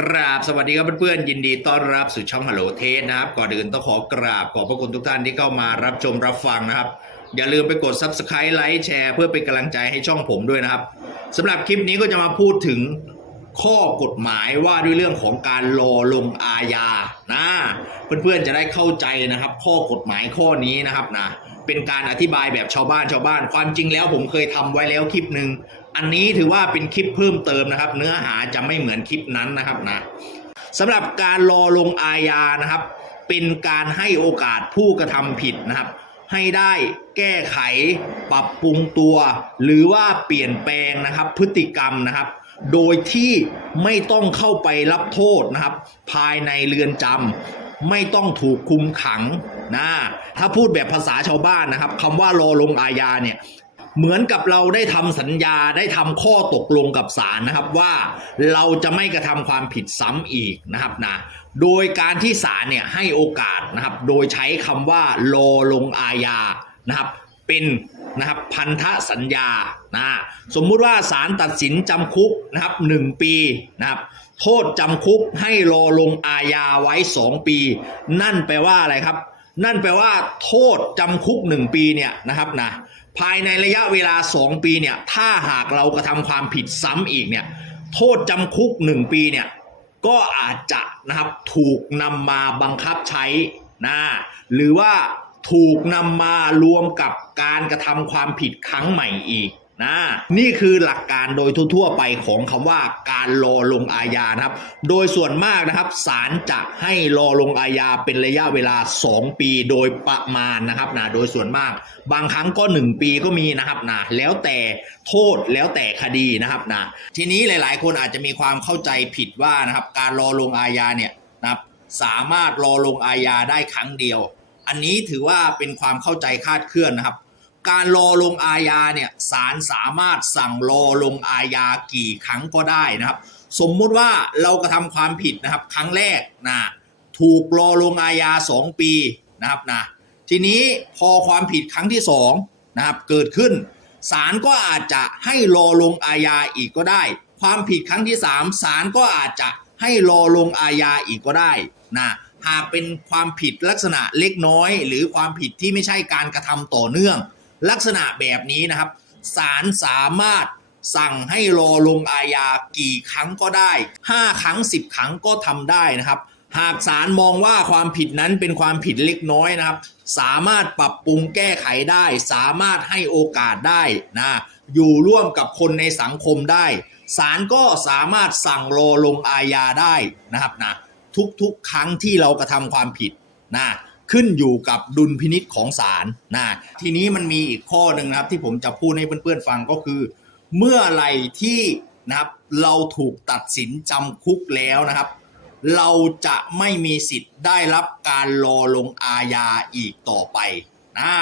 กราบสวัสดีครับเพื่อนๆยินดีต้อนรับสู่ช่องฮัลโหลเทสนะครับ ก่อนอื่นต้องขอกราบขอบพระคุณทุกท่านที่เข้ามารับชมรับฟังนะครับ อย่าลืมไปกด Subscribe ไลค์แชร์เพื่อเป็นกำลังใจให้ช่องผมด้วยนะครับสำหรับคลิปนี้ก็จะมาพูดถึงข้อกฎหมายว่าด้วยเรื่องของการรอลงอาญานะเพื่อนๆจะได้เข้าใจนะครับ ข้อกฎหมายข้อนี้นะครับนะเป็นการอธิบายแบบชาวบ้านชาวบ้าน ความจริงแล้วผมเคยทำไว้แล้วคลิปหนึ่ง อันนี้ถือว่าเป็นคลิปเพิ่มเติมนะครับ เนื้อหาจะไม่เหมือนคลิปนั้นนะครับนะสำหรับการรอลงอาญานะครับ เป็นการให้โอกาสผู้กระทำผิดนะครับ ให้ได้แก้ไข ปรับปรุงตัว หรือว่าเปลี่ยนแปลงนะครับ พฤติกรรมนะครับ โดยที่ไม่ต้องเข้าไปรับโทษนะครับ ภายในเรือนจำไม่ต้องถูกคุมขังนะถ้าพูดแบบภาษาชาวบ้านนะครับคำว่ารอลงอาญาเนี่ย เหมือนกับเราได้ทำสัญญาได้ทำข้อตกลงกับศาลนะครับว่าเราจะไม่กระทำความผิดซ้ำอีกนะครับนะโดยการที่ศาลเนี่ยให้โอกาสนะครับโดยใช้คำว่ารอลงอาญานะครับเป็นนะครับพันธสัญญานะสมมุติว่าศาลตัดสินจำคุกนะครับหนึ่งปีนะครับโทษจำคุกให้รอลงอาญาไว้ 2 ปี นั่นแปลว่าอะไรครับ นั่นแปลว่าโทษจำคุก1ปีเนี่ยนะครับนะภายในระยะเวลา 2 ปีเนี่ยถ้าหากเรากระทำความผิดซ้ำอีกเนี่ยโทษจำคุก 1 ปีเนี่ยก็อาจจะนะครับถูกนำมาบังคับใช้นะหรือว่าถูกนำมารวมกับการกระทำความผิดครั้งใหม่อีก นะนี่คือหลักการโดยทั่วๆไปของคำว่าการรอลงอาญานะครับ โดยส่วนมากนะครับศาลจะให้รอลงอาญาเป็นระยะเวลา 2 ปีโดยประมาณนะครับนะโดยส่วนมาก บางครั้งก็ 1 ปีก็มีนะครับนะแล้วแต่โทษแล้วแต่คดีนะครับนะทีนี้หลายๆ คนอาจจะมีความเข้าใจผิดว่านะครับการรอลงอาญาเนี่ยนะครับสามารถรอลงอาญาได้ครั้งเดียว อันนี้ถือว่าเป็นความเข้าใจคาดเคลื่อนนะครับ การรอลงอาญาเนี่ยศาลสามารถสั่งรอลงอาญากี่ครั้งก็ได้นะครับ สมมุติว่าเรากระทำความผิดนะครับ ครั้งแรกนะถูกรอลงอาญา 2 ปีนะครับนะทีนี้พอความผิดครั้งที่2นะครับเกิดขึ้นศาลก็อาจจะให้รอลงอาญาอีกก็ได้ ความผิดครั้งที่3ศาลก็อาจจะให้รอลงอาญาอีกก็ได้นะหากเป็นความผิดลักษณะเล็กน้อย หรือความผิดที่ไม่ใช่การกระทำต่อเนื่อง ลักษณะแบบนี้นะครับศาลสามารถสั่งให้รอลงอาญากี่ครั้งก็ได้ 5 ครั้ง 10 ครั้งก็ทำได้นะครับ หากศาลมองว่าความผิดนั้นเป็นความผิดเล็กน้อยนะครับ สามารถปรับปรุงแก้ไขได้ สามารถให้โอกาสได้นะอยู่ร่วมกับคนในสังคมได้ศาลก็สามารถสั่งรอลงอาญาได้นะครับนะทุกๆครั้งที่เรากระทำความผิดนะ ขึ้นอยู่กับดุลพินิษของศาลนะทีนี้มันมีอีกข้อหนึ่งนะครับ ที่ผมจะพูดให้เพื่อนๆฟังก็คือ เมื่อไรที่นะครับเราถูกตัดสินจำคุกแล้วนะครับ เราจะไม่มีสิทธิ์ได้รับการรอลงอาญาอีกต่อไปนะ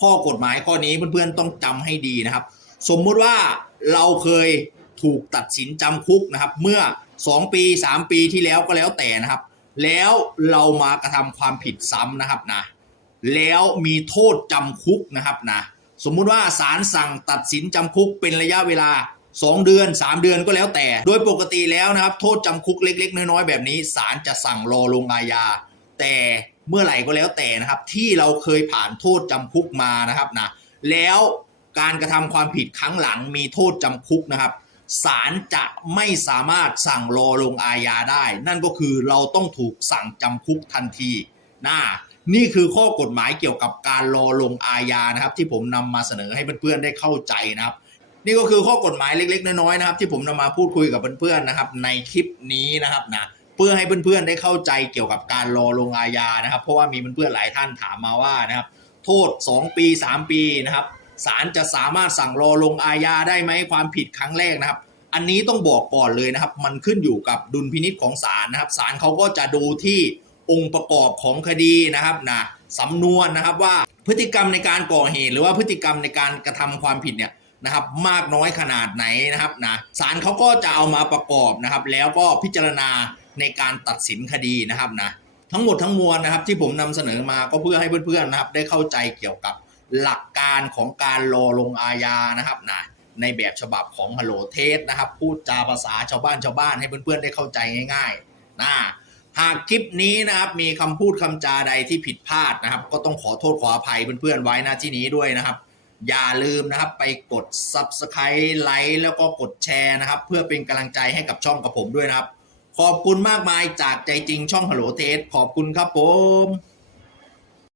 ข้อกฎหมายข้อนี้เพื่อนๆต้องจำให้ดีนะครับ สมมุติว่าเราเคยถูกตัดสินจำคุกนะครับ เมื่อ 2 ปี 3 ปีที่แล้วก็แล้วแต่นะครับ แล้วเรามากระทำความผิดซ้ำนะครับนะ แล้วมีโทษจำคุกนะครับนะ สมมุติว่าศาลสั่งตัดสินจำคุกเป็นระยะเวลา 2 เดือน 3 เดือนก็แล้วแต่ โดยปกติแล้วนะครับ โทษจำคุกเล็ก ๆ น้อยๆแบบนี้ศาลจะสั่งรอลงอาญา แต่เมื่อไหร่ก็แล้วแต่นะครับ ที่เราเคยผ่านโทษจำคุกมานะครับนะ แล้วการกระทำความผิดครั้งหลังมีโทษจำคุกนะครับ ศาลจะไม่สามารถสั่งรอลงอาญาได้ นั่นก็คือเราต้องถูกสั่งจำคุกทันทีนะนี่คือข้อกฎหมายเกี่ยวกับการรอลงอาญานะครับ ที่ผมนำมาเสนอให้เพื่อนๆได้เข้าใจนะครับ นี่ก็คือข้อกฎหมายเล็ก ๆ น้อยๆนะครับ ที่ผมนำมาพูดคุยกับเพื่อนๆนะครับ ในคลิปนี้นะครับนะเพื่อให้เพื่อนๆได้เข้าใจเกี่ยวกับการรอลงอาญานะครับ เพราะว่ามีเพื่อนๆหลายท่านถามมาว่านะครับ โทษ 2 ปี 3 ปีนะครับ ศาลจะสามารถสั่งรอลงอาญาได้ไหมความผิดครั้งแรกนะครับ อันนี้ต้องบอกก่อนเลยนะครับ มันขึ้นอยู่กับดุลพินิษของศาลนะครับศาลเขาก็จะดูที่องค์ประกอบของคดีนะครับนะสำนวนนะครับว่าพฤติกรรมในการก่อเหตุ หรือว่าพฤติกรรมในการกระทำความผิดเนี่ยนะครับมากน้อยขนาดไหนนะครับนะศาลเขาก็จะเอามาประกอบนะครับ แล้วก็พิจารณาในการตัดสินคดีนะครับนะทั้งหมดทั้งมวลนะครับที่ผมนำเสนอมาก็เพื่อให้เพื่อนๆนะครับ ได้เข้าใจเกี่ยวกับ หลักการของการรอลงอาญานะครับนะในแบบฉบับของฮัลโหลเทสนะครับ พูดจาภาษาชาวบ้านชาวบ้านให้เพื่อนๆได้เข้าใจง่ายๆนะหากคลิปนี้นะครับมีคำพูดคำจาใดที่ผิดพลาดนะครับ ก็ต้องขอโทษขออภัยเพื่อนๆไว้นะที่นี้ด้วยนะครับ อย่าลืมนะครับไปกด Subscribe ไลค์แล้วก็กดแชร์นะครับ เพื่อเป็นกำลังใจให้กับช่องกับผมด้วยนะครับ ขอบคุณมากมายจากใจจริงช่องฮัลโหลเทสขอบคุณครับผม